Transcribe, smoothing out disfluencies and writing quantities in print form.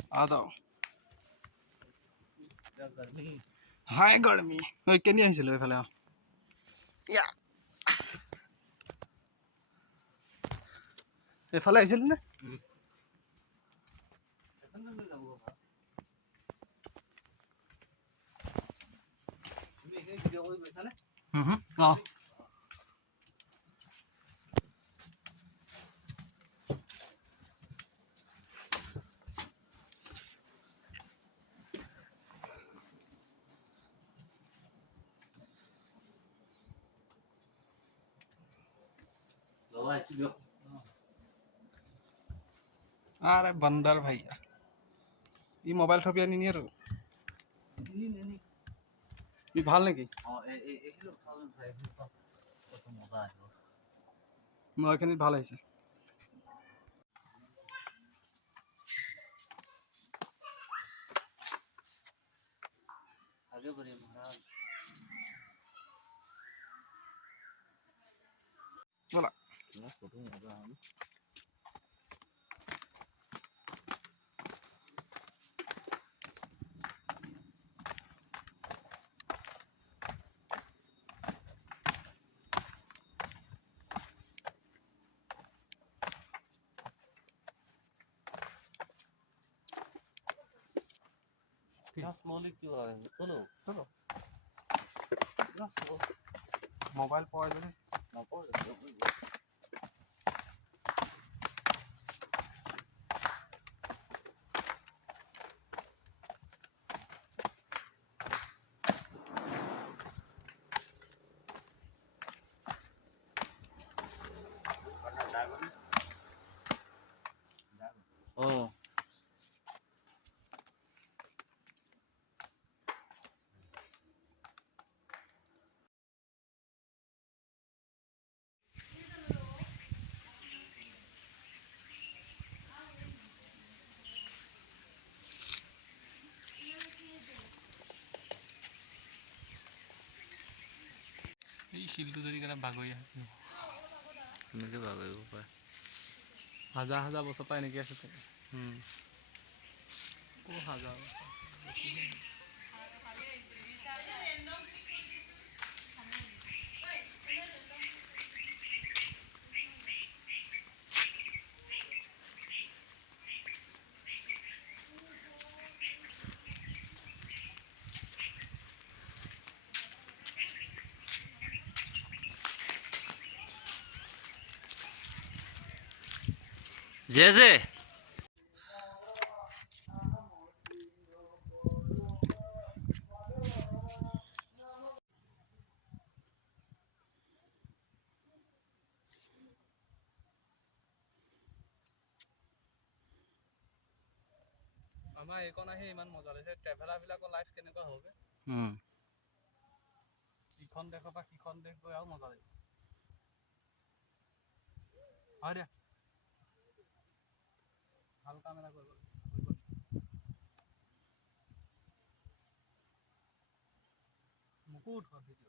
आ जाओ हाय गर्मी ঐ কেনি আহিছিল এইফালে ইয়া এইফালে আহিছিল নে অ अरे बंदर भैया ये मोबाइल थपिया नहीं है रो ये ভাল নেকি মই এখানে ভাল আছে आगे बढ़िए महाराज बोला ना फोटो मजा हम इतना स्लोली क्यों आ रहे हैं चलो चलो इतना स्लो मोबाइल पॉइंट है ना पॉइंट Oh. এই শিলটো যদি কেনে বাগৰি আছে এনেকৈ বাগৰিব পাৰে হাজাৰ হাজাৰ বছৰ পৰা এনেকৈ আছে চাগে ক'ৰ হাজাৰ বছৰ जे আমাৰ এইকণ আহি ইমান মজা লাগিছে ট্ৰেভেলাৰ বিলাকৰ লাইফ কেনেকুৱা হবে ইখন দেশৰ পৰা সিখন দেশ গৈ আৰু মজা লাগিব হয় দে ভাল কাম এটা কৰিব মোকো উঠোৱা ভিডিঅ'